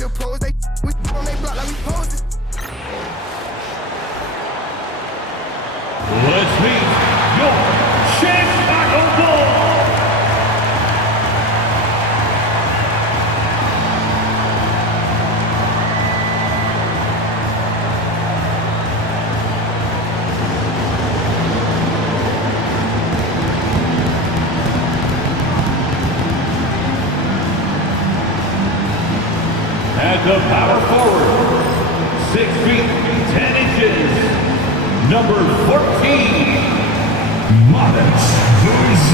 still pose. They we on they block like we posing. Let's meet your Chicago Bulls. At the power forward, 6 feet 10 inches, number 14, Mavs&Bulls.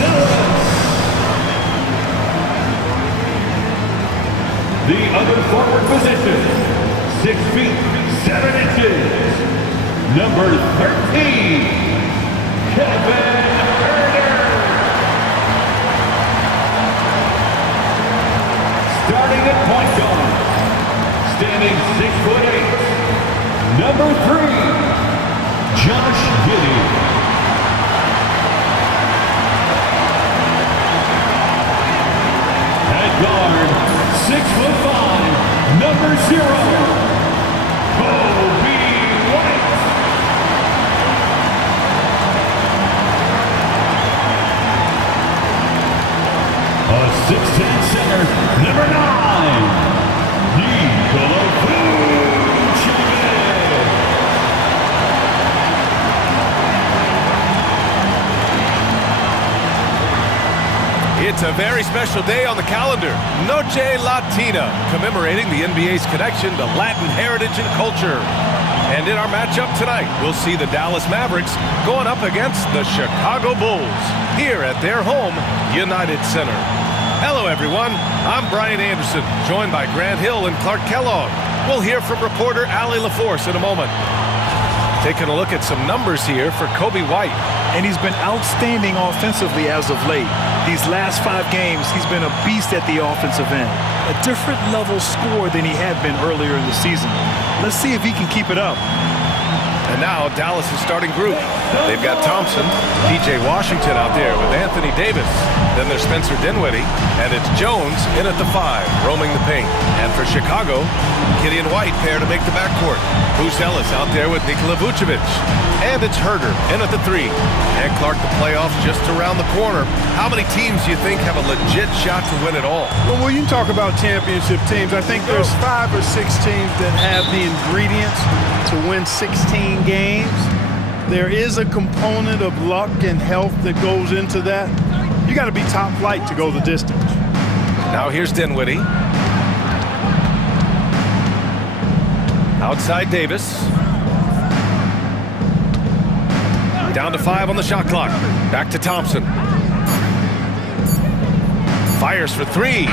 The other forward position, 6 feet 7 inches, number 13, Kevin. Starting at point guard, standing 6'8", number 3, Josh Giddey. At guard, 6'5", number 0, Kobe White. A 6'10" center, number 9, Nikola Vucevic. It's a very special day on the calendar, Noche Latina, commemorating the NBA's connection to Latin heritage and culture. And in our matchup tonight, we'll see the Dallas Mavericks going up against the Chicago Bulls here at their home, United Center. Hello, everyone. I'm Brian Anderson, joined by Grant Hill and Clark Kellogg. We'll hear from reporter Allie LaForce in a moment. Taking a look at some numbers here for Kobe White. And he's been outstanding offensively as of late. These last 5 games, he's been a beast at the offensive end. A different level score than he had been earlier in the season. Let's see if he can keep it up. And now Dallas' starting group. They've got Thompson, P.J. Washington out there with Anthony Davis. Then there's Spencer Dinwiddie, and it's Jones in at the 5, roaming the paint. And for Chicago, Gideon White pair to make the backcourt. Bruce Ellis out there with Nikola Vucevic. And it's Herder in at the 3. And Clark, the playoffs just around the corner. How many teams do you think have a legit shot to win it all? Well, when you talk about championship teams, I think there's 5 or 6 teams that have the ingredients to win 16 games. There is a component of luck and health that goes into that. You got to be top flight to go the distance. Now here's Dinwiddie. Outside Davis. Down to 5 on the shot clock. Back to Thompson. Fires for 3.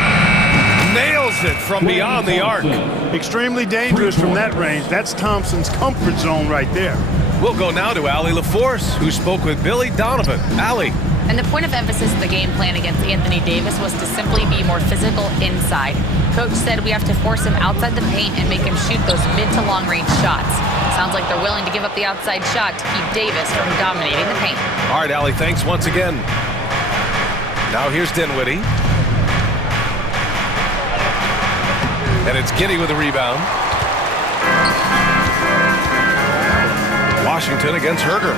Nails it from beyond the arc. Extremely dangerous from that range. That's Thompson's comfort zone right there. We'll go now to Allie LaForce, who spoke with Billy Donovan. Allie. And the point of emphasis of the game plan against Anthony Davis was to simply be more physical inside. Coach said we have to force him outside the paint and make him shoot those mid to long range shots. Sounds like they're willing to give up the outside shot to keep Davis from dominating the paint. All right, Allie, thanks once again. Now here's Dinwiddie. And it's Giddey with a rebound. Washington against Herder.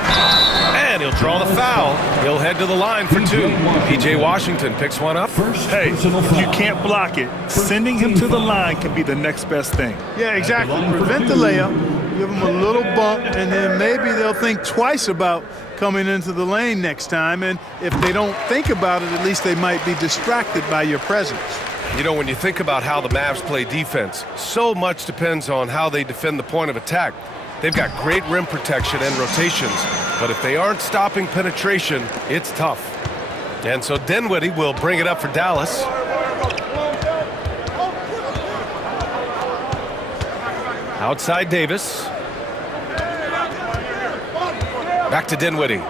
And he'll draw the foul. He'll head to the line for 2. P.J. Washington picks one up. Hey, if you can't block it, sending him to the line can be the next best thing. Yeah, exactly. Prevent the layup, give them a little bump, and then maybe they'll think twice about coming into the lane next time. And if they don't think about it, at least they might be distracted by your presence. You know, when you think about how the Mavs play defense, so much depends on how they defend the point of attack. They've got great rim protection and rotations, but if they aren't stopping penetration, it's tough. And so Dinwiddie will bring it up for Dallas. Outside Davis. Back to Dinwiddie.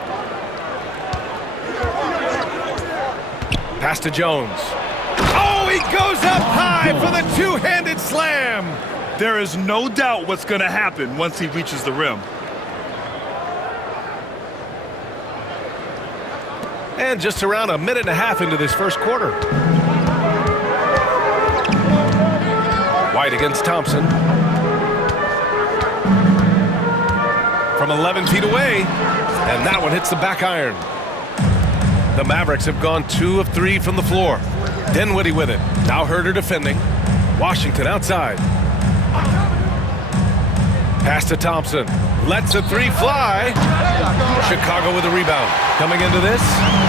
Pass to Jones. Oh, he goes up high for the two-handed slam. There is no doubt what's going to happen once he reaches the rim. And just around a minute and a half into this first quarter. White against Thompson. From 11 feet away, and that one hits the back iron. The Mavericks have gone 2 of 3 from the floor. Dinwiddie with it. Now Herder defending. Washington outside. Pass to Thompson. Lets a 3 fly. Chicago with a rebound. Coming into this,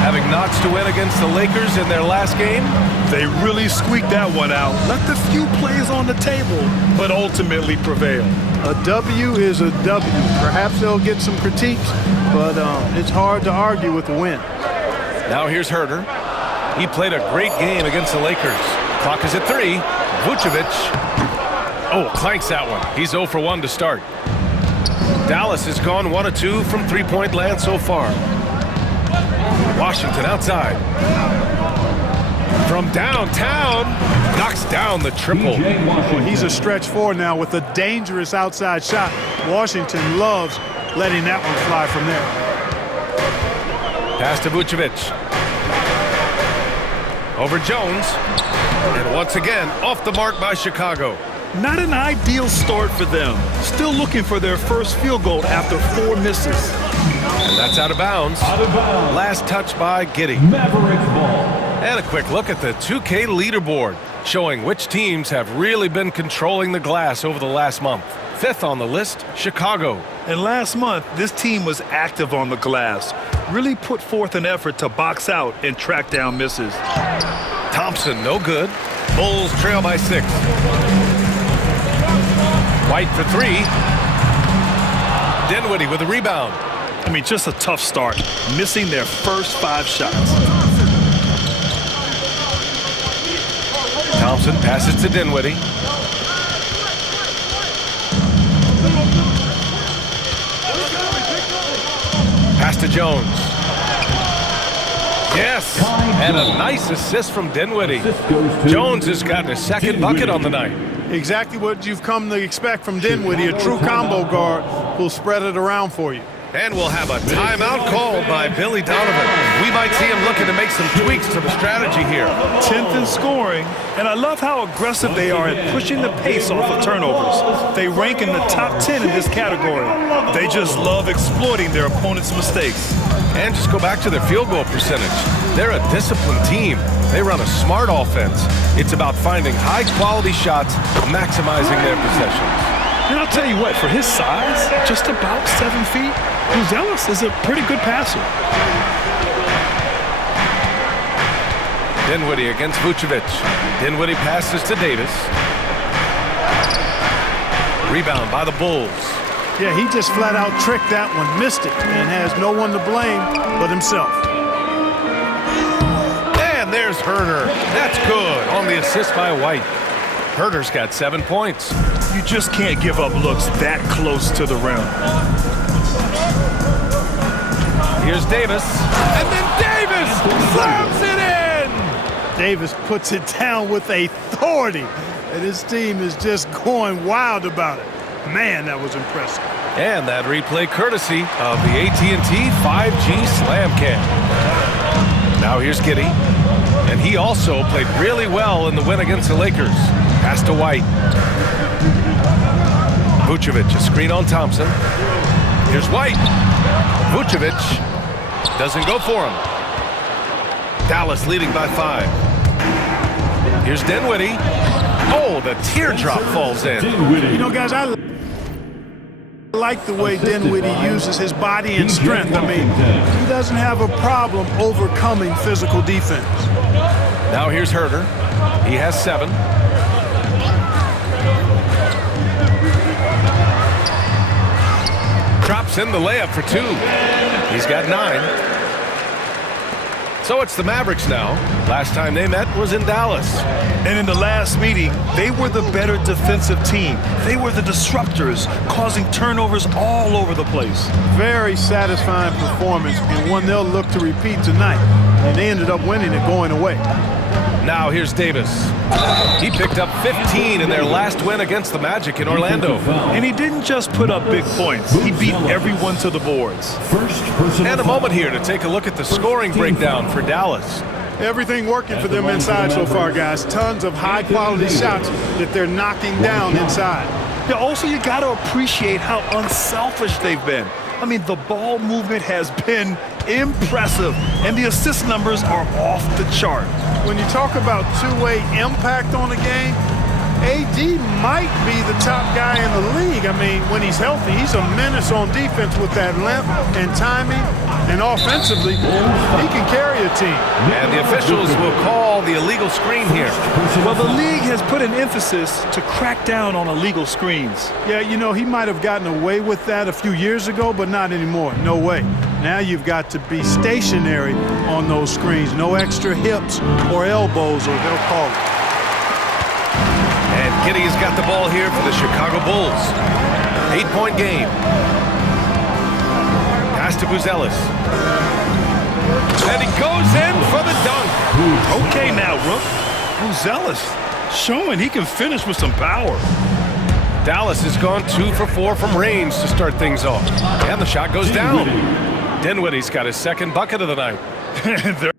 having notched to win against the Lakers in their last game. They really squeaked that one out. Left a few plays on the table, but ultimately prevailed. A W is a W. Perhaps they'll get some critiques, but it's hard to argue with a win. Now here's Herder. He played a great game against the Lakers. Clock is at 3. Vucevic. Oh, clanks that one. He's 0 for 1 to start. Dallas has gone 1 of 2 from three-point land so far. Washington outside. From downtown, knocks down the triple. Well, he's a stretch 4 now with a dangerous outside shot. Washington loves letting that one fly from there. Pass to Vucevic. Over Jones. And once again, off the mark by Chicago. Not an ideal start for them. Still looking for their first field goal after 4 misses. And that's out of bounds. Last touch by Giddey. Mavericks ball. And a quick look at the 2K leaderboard, showing which teams have really been controlling the glass over the last month. 5th on the list, Chicago. And last month, this team was active on the glass. Really put forth an effort to box out and track down misses. Thompson, no good. Bulls trail by 6. White for 3. Dinwiddie with a rebound. I mean, just a tough start, missing their first 5 shots. Thompson passes to Dinwiddie. Pass to Jones. Yes, and a nice assist from Dinwiddie. Jones has gotten his second bucket on the night. Exactly what you've come to expect from Dinwiddie, a true combo guard who'll spread it around for you. And we'll have a timeout called by Billy Donovan. We might see him looking to make some tweaks to the strategy here. 10th in scoring, and I love how aggressive they are at pushing the pace off of turnovers. They rank in the top 10 in this category. They just love exploiting their opponent's mistakes. And just go back to their field goal percentage. They're a disciplined team. They run a smart offense. It's about finding high-quality shots, maximizing their possessions. And I'll tell you what, for his size, just about 7 feet, Buzelis is a pretty good passer. Dinwiddie against Vucevic. Dinwiddie passes to Davis. Rebound by the Bulls. Yeah, he just flat out tricked that one, missed it, and has no one to blame but himself. And there's Herder. That's good on the assist by White. Herder's got 7 points. You just can't give up looks that close to the rim. Here's Davis. And then Davis slams it in! Davis puts it down with authority, and his team is just going wild about it. Man, that was impressive. And that replay courtesy of the AT&T 5G Slam Cam. Now here's Giddey. And he also played really well in the win against the Lakers. Pass to White. Vucevic, a screen on Thompson. Here's White. Vucevic doesn't go for him. Dallas leading by 5. Here's Dinwiddie. Oh, the teardrop falls in. You know, guys, I like the way Dinwiddie uses his body and strength. I mean, he doesn't have a problem overcoming physical defense. Now here's Herder. He has 7. Drops in the layup for 2. He's got 9. So it's the Mavericks now. Last time they met was in Dallas. And in the last meeting, they were the better defensive team. They were the disruptors, causing turnovers all over the place. Very satisfying performance, and one they'll look to repeat tonight. And they ended up winning it going away. Now here's Davis. He picked up 15 in their last win against the Magic in Orlando. And he didn't just put up big points. He beat everyone to the boards. And a moment here to take a look at the scoring breakdown for Dallas. Everything working for them inside so far, guys. Tons of high-quality shots that they're knocking down inside. Yeah, also, you got to appreciate how unselfish they've been. I mean, the ball movement has been impressive, and the assist numbers are off the chart. When you talk about two-way impact on the game, AD might be the top guy in the league. I mean, when he's healthy, he's a menace on defense with that length and timing, and offensively, he can carry a team. And the officials will call the illegal screen here. Well, the league has put an emphasis to crack down on illegal screens. Yeah, you know, he might have gotten away with that a few years ago, but not anymore. No way. Now you've got to be stationary on those screens. No extra hips or elbows, or they'll call it. And Giddey's got the ball here for the Chicago Bulls. 8-point game. Pass to Buzelis. And he goes in for the dunk. Okay now, Rook. Buzelis showing he can finish with some power. Dallas has gone 2 for 4 from range to start things off. And the shot goes down. Dinwiddie's got his second bucket of the night.